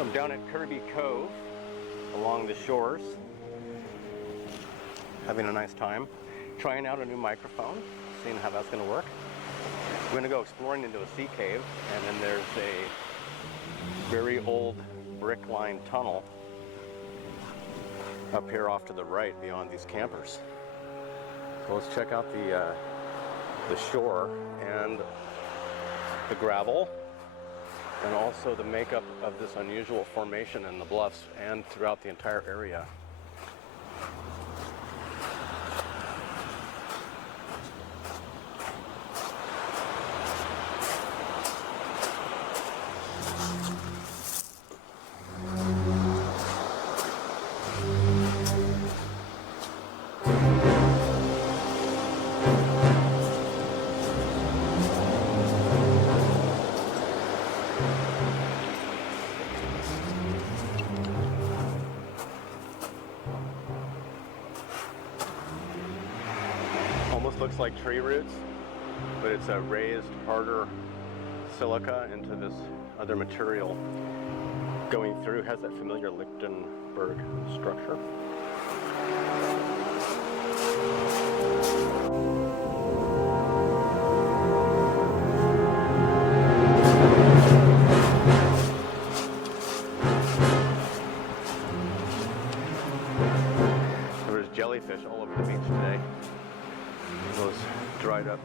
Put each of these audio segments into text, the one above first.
So I'm down at Kirby Cove along the shores, having a nice time, trying out a new microphone, seeing how that's going to work. We're going to go exploring into a sea cave, and then there's a very old brick-lined tunnel up here off to the right beyond these campers. So let's check out the shore and the gravel, and also the makeup of this unusual formation in the bluffs and throughout the entire area. Almost looks like tree roots, but it's a raised, harder silica into this other material going through. Has that familiar Lichtenberg structure. There's jellyfish all over the beach today. Those dried up.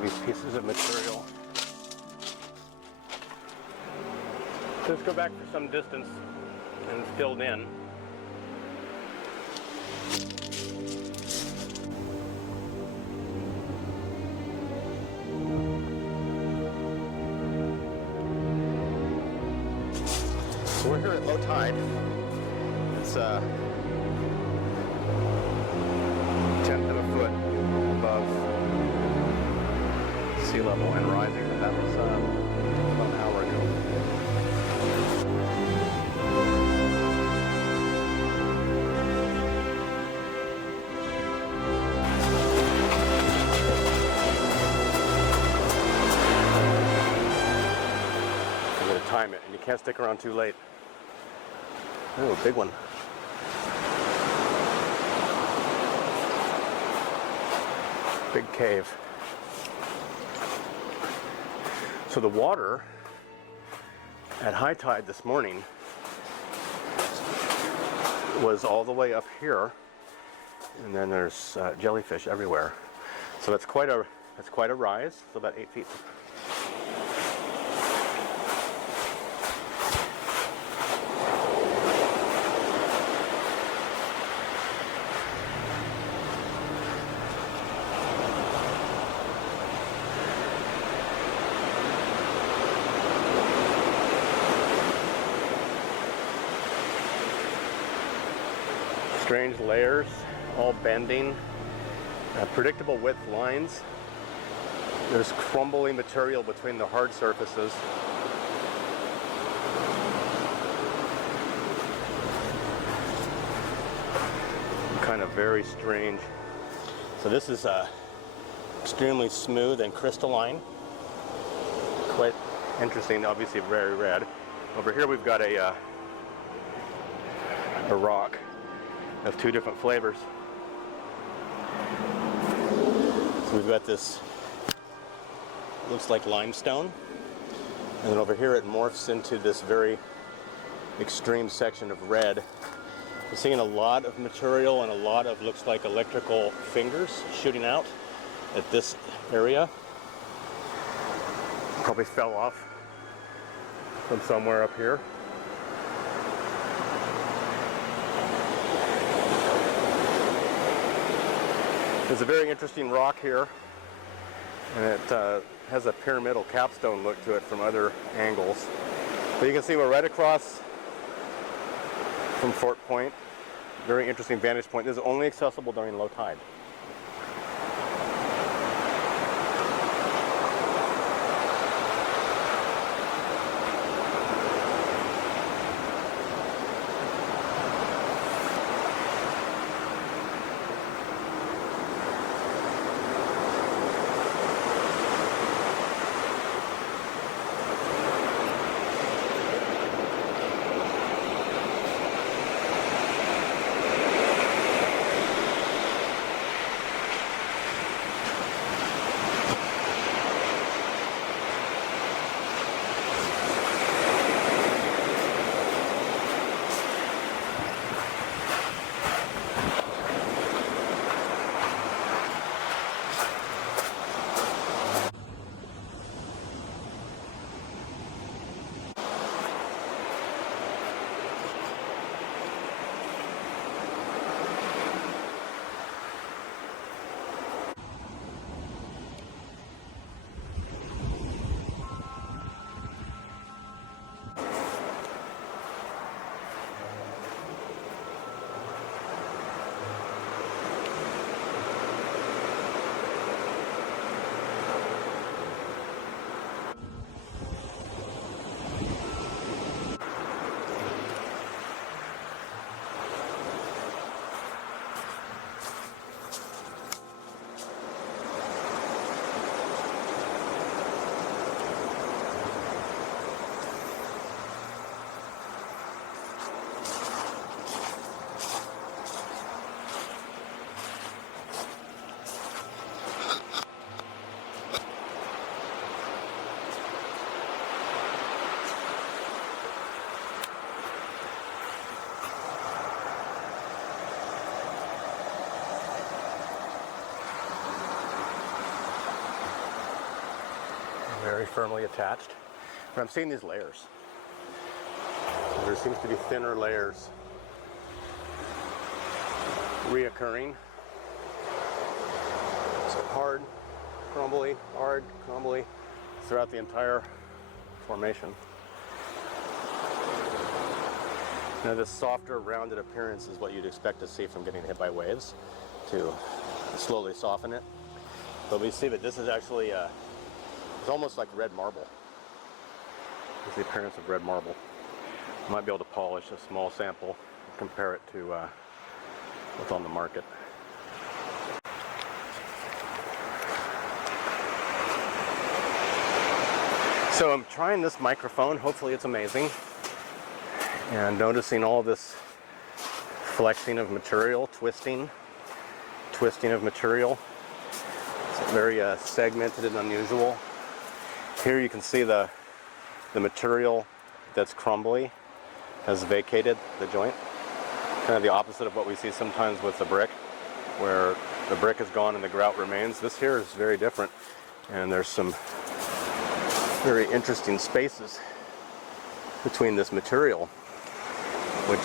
These pieces of material. So let's go back for some distance and filled in. So we're here at low tide. It's a tenth of a foot above sea level and rising, but that was about an hour ago. I'm going to time it, and you can't stick around too late. Oh, big one. Big cave. So the water at high tide this morning was all the way up here, and then there's jellyfish everywhere. So that's quite a rise. It's about 8 feet. Strange layers, all bending, predictable width lines. There's crumbly material between the hard surfaces. Kind of very strange. So this is extremely smooth and crystalline. Quite interesting, obviously very red. Over here we've got a rock of two different flavors. So we've got this, looks like limestone, And then over here it morphs into this very extreme section of red. I'm seeing a lot of material and a lot of, looks like, electrical fingers shooting out at this area. Probably fell off from somewhere up here. There's a very interesting rock here, and it has a pyramidal capstone look to it from other angles. But you can see we're right across from Fort Point. Very interesting vantage point. This is only accessible during low tide. Very firmly attached. But I'm seeing these layers. There seems to be thinner layers reoccurring. So hard, crumbly, hard, crumbly throughout the entire formation. Now this softer, rounded appearance is what you'd expect to see from getting hit by waves to slowly soften it. But we see that this is actually it's almost like red marble. It's the appearance of red marble. Might be able to polish a small sample and compare it to what's on the market. So I'm trying this microphone. Hopefully it's amazing. And noticing all this flexing of material, twisting of material. It's very segmented and unusual. Here you can see the material that's crumbly has vacated the joint. Kind of the opposite of what we see sometimes with the brick, where the brick is gone and the grout remains. This here is very different, and there's some very interesting spaces between this material, which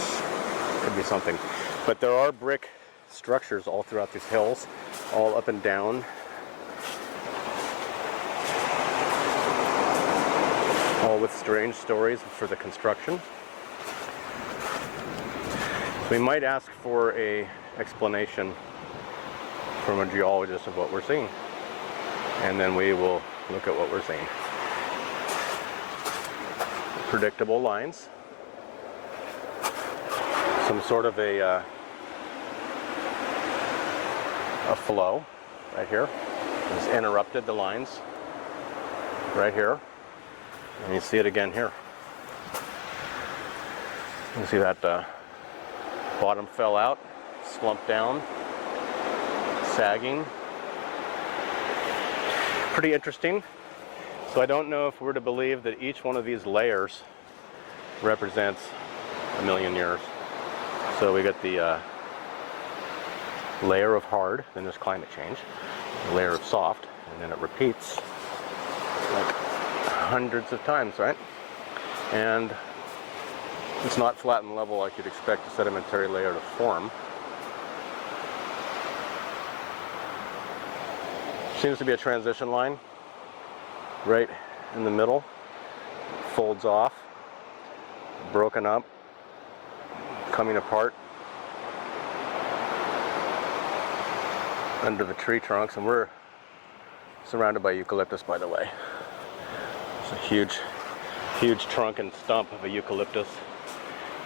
could be something. But there are brick structures all throughout these hills, all up and down. All with strange stories for the construction. So we might ask for an explanation from a geologist of what we're seeing. And then we will look at what we're seeing. Predictable lines. Some sort of a flow right here. It's interrupted the lines right here. And you see it again here. You see that bottom fell out, slumped down, sagging. Pretty interesting. So I don't know if we're to believe that each one of these layers represents 1,000,000 years. So we got the layer of hard, then there's climate change, a layer of soft, and then it repeats like hundreds of times, right? And it's not flat and level like you'd expect a sedimentary layer to form. Seems to be a transition line right in the middle, folds off, broken up, coming apart under the tree trunks, and we're surrounded by eucalyptus, by the way. It's a huge trunk and stump of a eucalyptus,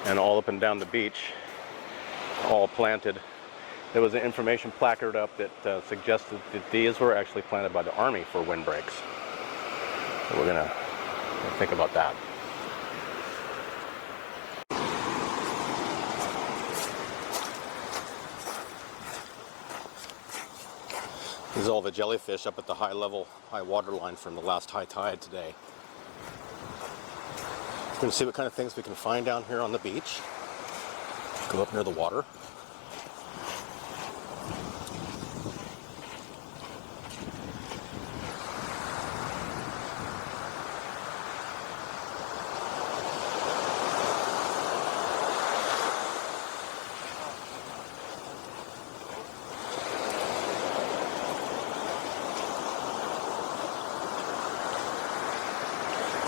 and all up and down the beach, all planted. There was an information placard up that suggested that these were actually planted by the Army for windbreaks. So we're gonna think about that. This is all the jellyfish up at the high water line from the last high tide today. We're going to see what kind of things we can find down here on the beach. Go up near the water.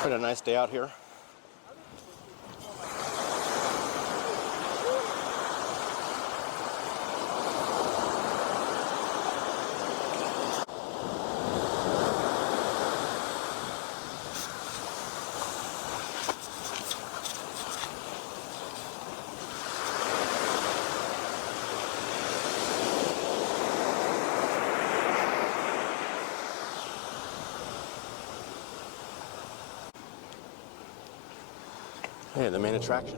Quite a nice day out here. Hey, the main attraction.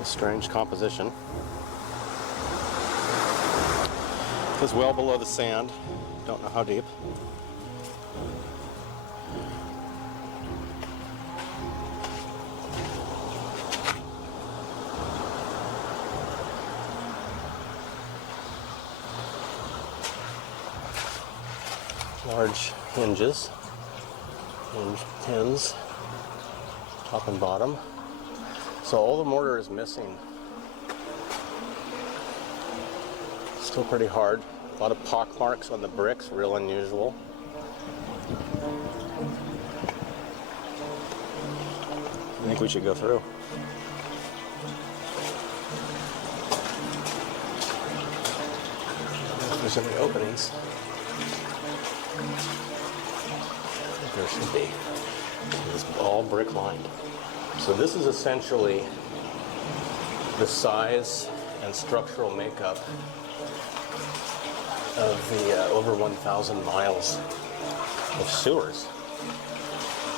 A strange composition. It's well below the sand. Don't know how deep. Large hinges, hinge pins, top and bottom. So all the mortar is missing. Still pretty hard. A lot of pock marks on the bricks, real unusual. I think we should go through. If there's any openings. There should be. It's all brick lined. So this is essentially the size and structural makeup of the over 1,000 miles of sewers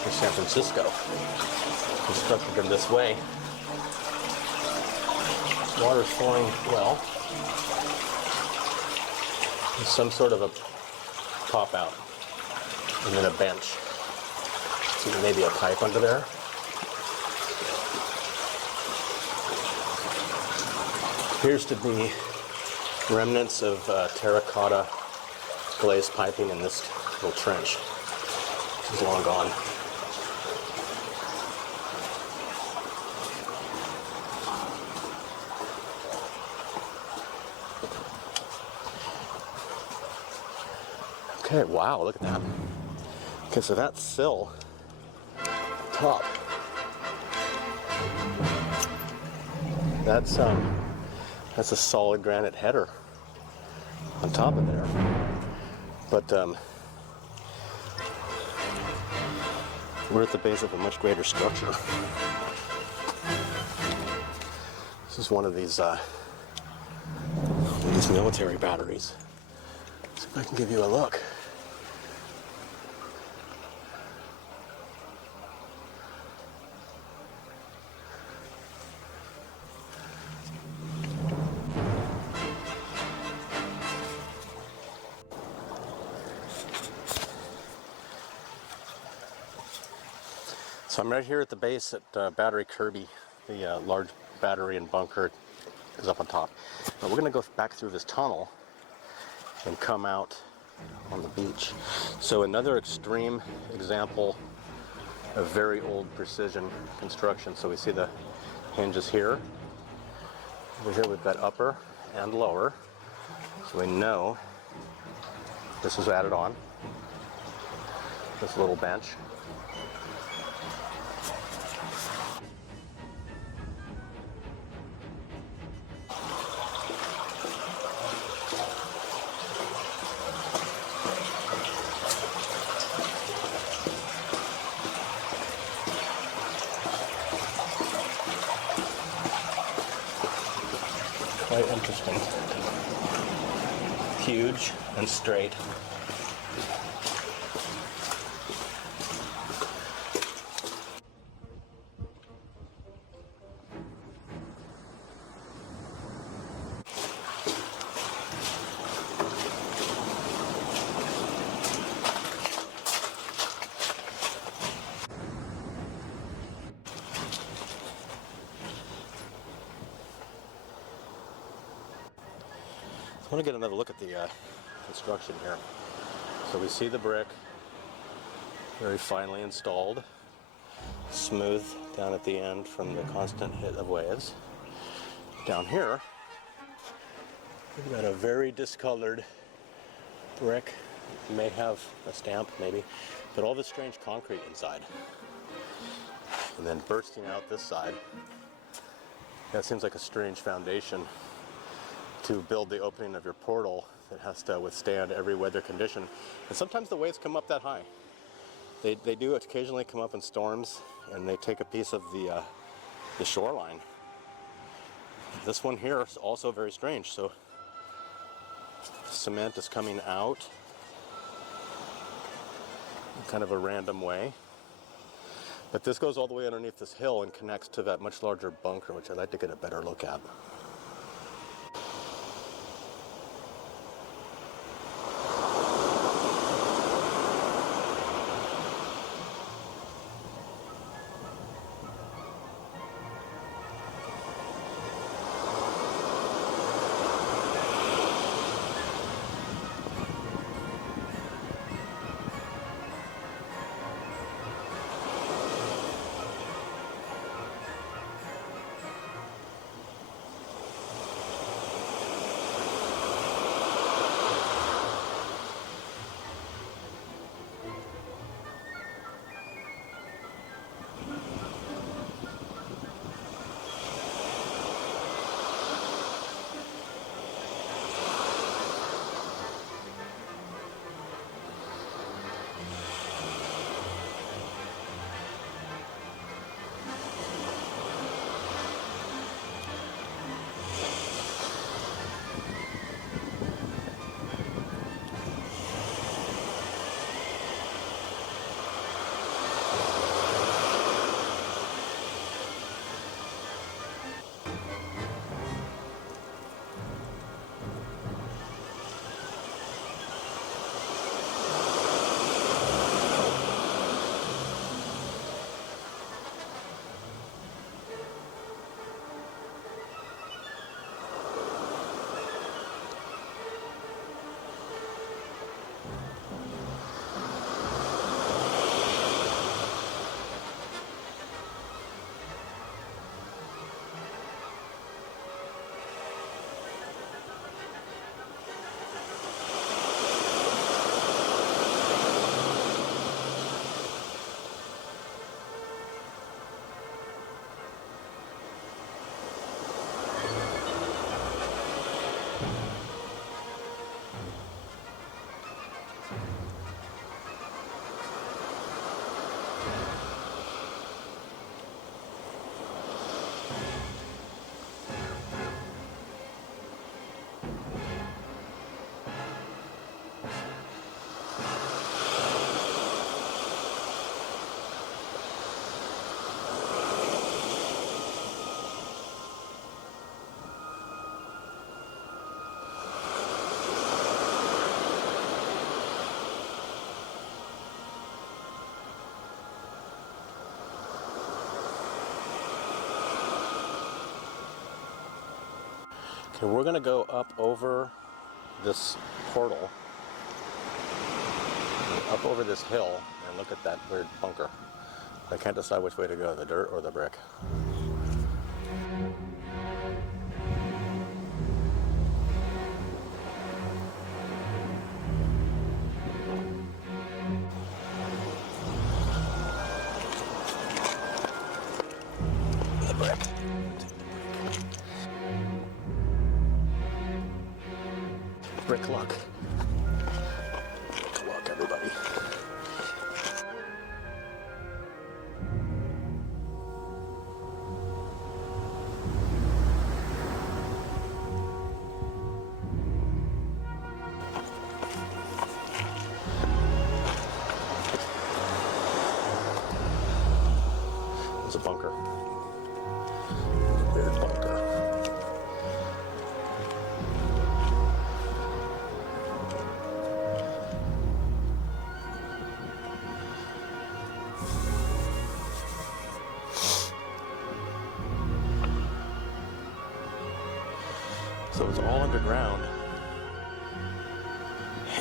in San Francisco, constructed in this way. Water's flowing well. There's some sort of a pop out, and then a bench. So maybe a pipe under there. Appears to be remnants of terracotta glazed piping in this little trench, which is long gone. Okay, wow, look at that. Okay, so that sill top, that's a solid granite header on top of there. But We're at the base of a much greater structure. This is one of these military batteries. See if I can give you a look. So I'm right here at the base at Battery Kirby. The large battery and bunker is up on top. But we're going to go back through this tunnel and come out on the beach. So another extreme example of very old precision construction. So we see the hinges here. Over here we've got upper and lower. So we know this was added on. This little bench. Quite interesting. Huge and straight. I want to get another look at the construction here. So we see the brick, very finely installed, smooth down at the end from the constant hit of waves. Down here, we've got a very discolored brick. It may have a stamp, maybe, but all this strange concrete inside. And then bursting out this side, that seems like a strange foundation to build the opening of your portal that has to withstand every weather condition. And sometimes the waves come up that high. They do occasionally come up in storms, and they take a piece of the shoreline. This one here is also very strange. So cement is coming out in kind of a random way. But this goes all the way underneath this hill and connects to that much larger bunker, which I'd like to get a better look at. Okay, we're gonna go up over this portal, up over this hill, and look at that weird bunker. I can't decide which way to go, the dirt or the brick. The brick. Brick luck. Brick luck, everybody. There's a bunker. Weird bunker. So it's all underground,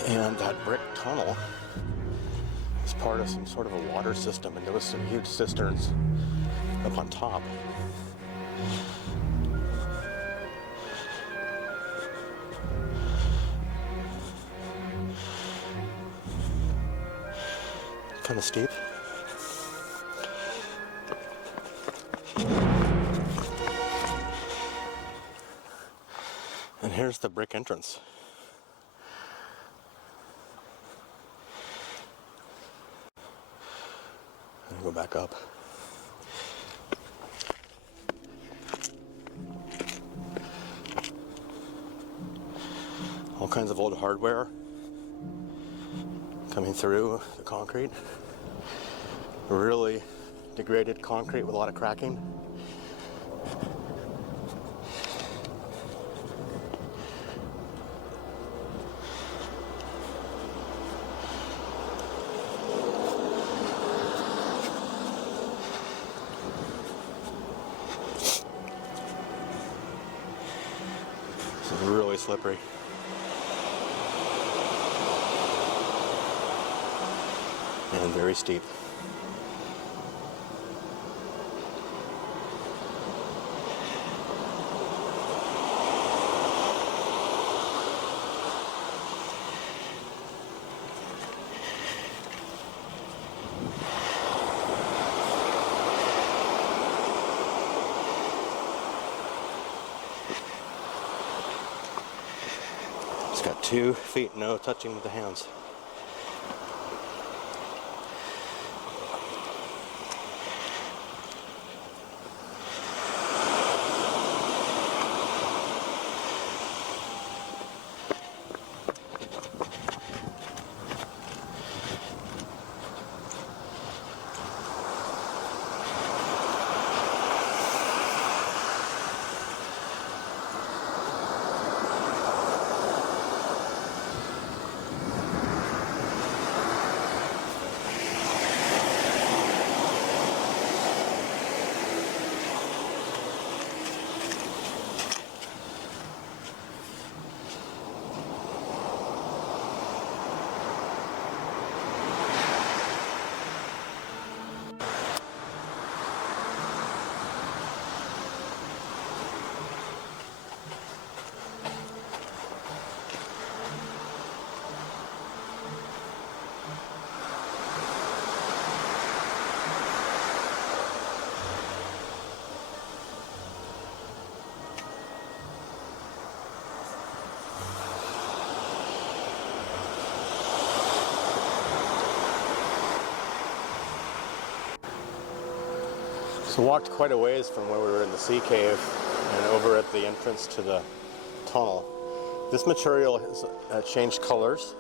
and that brick tunnel is part of some sort of a water system, and there was some huge cisterns up on top. Kind of steep. And here's the brick entrance. Go back up. All kinds of old hardware coming through the concrete. Really degraded concrete with a lot of cracking. Really slippery. And very steep. It's got 2 feet, no touching with the hands. So walked quite a ways from where we were in the sea cave and over at the entrance to the tunnel. This material has changed colors,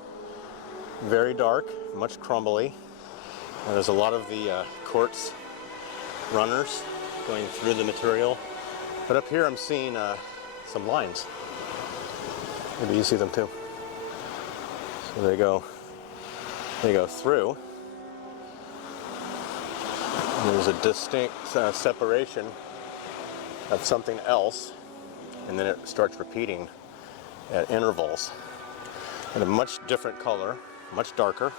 very dark, much crumbly. And there's a lot of the quartz runners going through the material. But up here I'm seeing some lines. Maybe you see them too. So they go through. And there's a distinct separation of something else and then it starts repeating at intervals. And a much different color, much darker.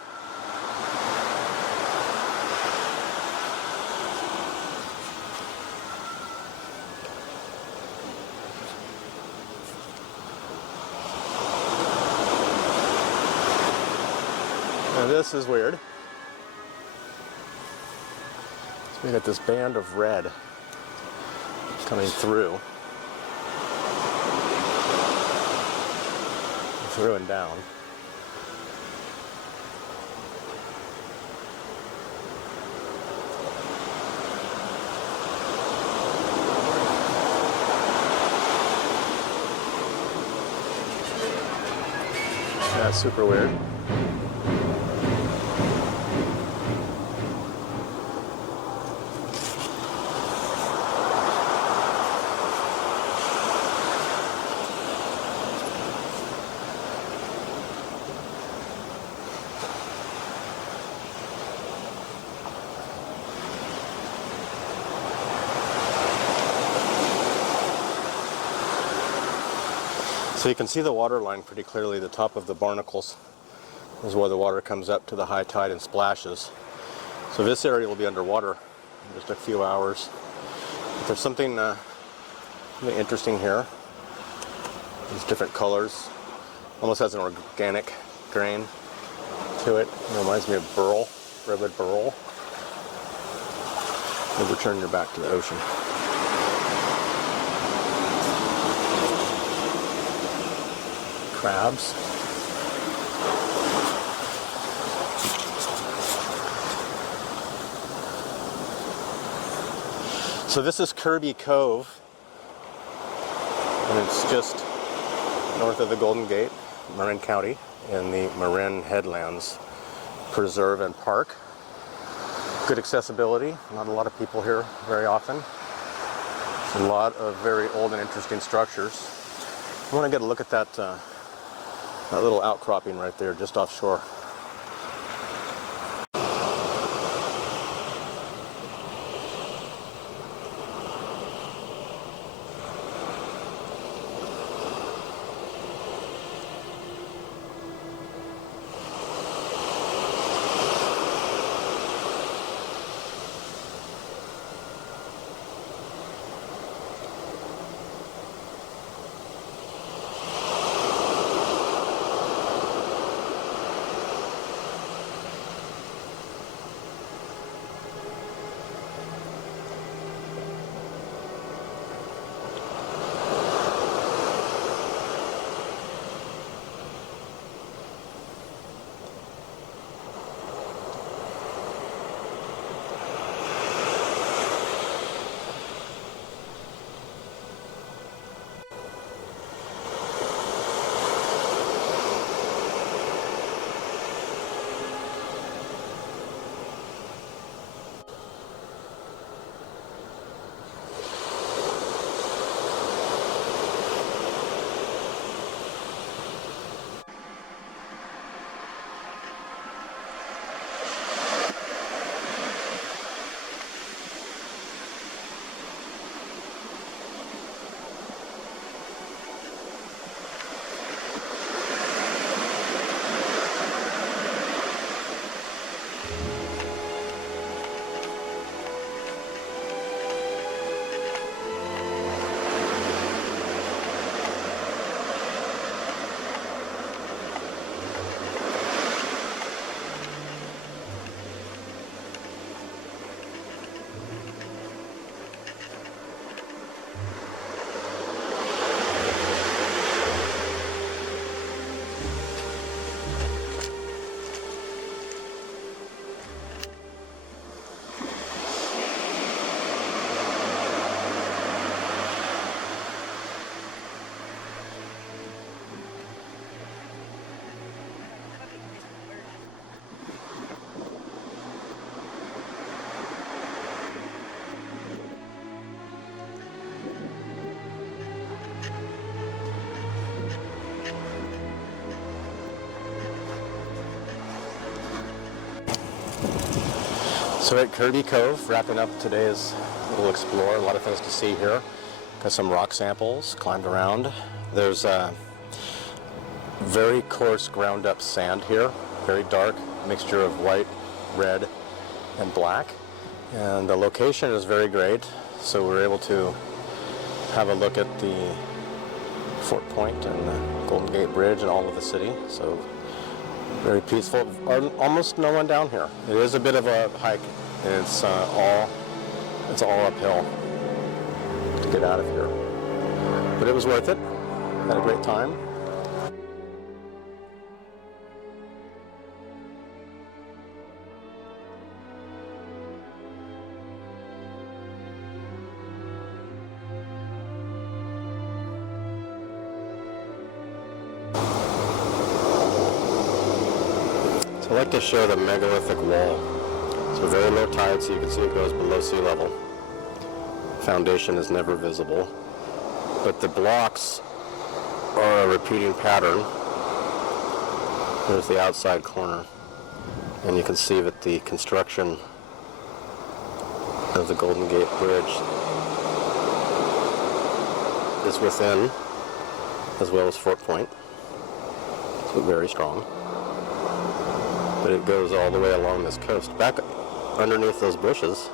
Now this is weird. So we got this band of red coming through and down. That's super weird. So you can see the water line pretty clearly. The top of the barnacles is where the water comes up to the high tide and splashes. So this area will be underwater in just a few hours. But there's something really interesting here. These different colors. Almost has an organic grain to it. It reminds me of burl, redwood burl. Never turn your back to the ocean. Crabs. So this is Kirby Cove, and it's just north of the Golden Gate, Marin County, in the Marin Headlands Preserve and Park. Good accessibility, not a lot of people here very often. There's a lot of very old and interesting structures. I want to get a look at that little outcropping right there just offshore. So at Kirby Cove, wrapping up today's little explore, a lot of things to see here. Got some rock samples, climbed around. There's very coarse ground up sand here, very dark, mixture of white, red, and black. And the location is very great, so we're able to have a look at the Fort Point and the Golden Gate Bridge and all of the city. So very peaceful. Almost no one down here. It is a bit of a hike. It's all uphill to get out of here. But it was worth it. Had a great time. So I like to show the megalithic wall. So very low tide, so you can see it goes below sea level. Foundation is never visible. But the blocks are a repeating pattern. There's the outside corner. And you can see that the construction of the Golden Gate Bridge is within, as well as Fort Point. So very strong. But it goes all the way along this coast. Back underneath those bushes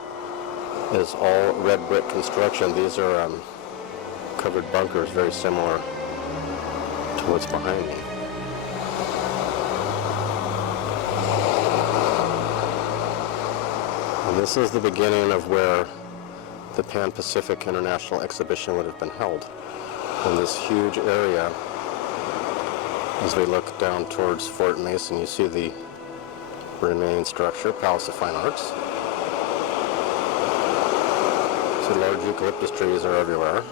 is all red brick construction. These are covered bunkers, very similar to what's behind me. And this is the beginning of where the Pan-Pacific International Exhibition would have been held. In this huge area, as we look down towards Fort Mason, you see the remaining structure, Palace of Fine Arts. So large eucalyptus trees are everywhere.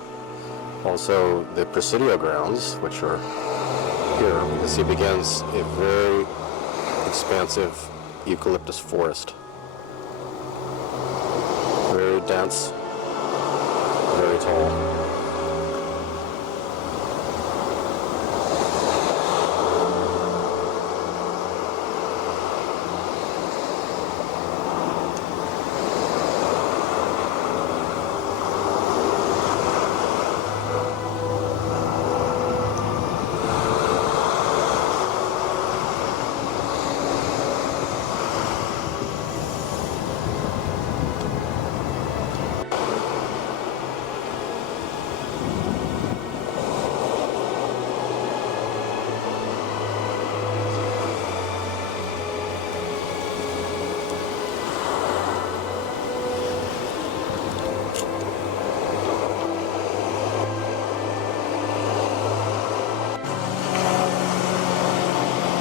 Also the Presidio grounds, which are here. You can see begins a very expansive eucalyptus forest. Very dense, very tall.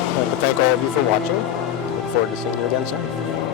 I'd like to thank all of you for watching. Look forward to seeing you again soon.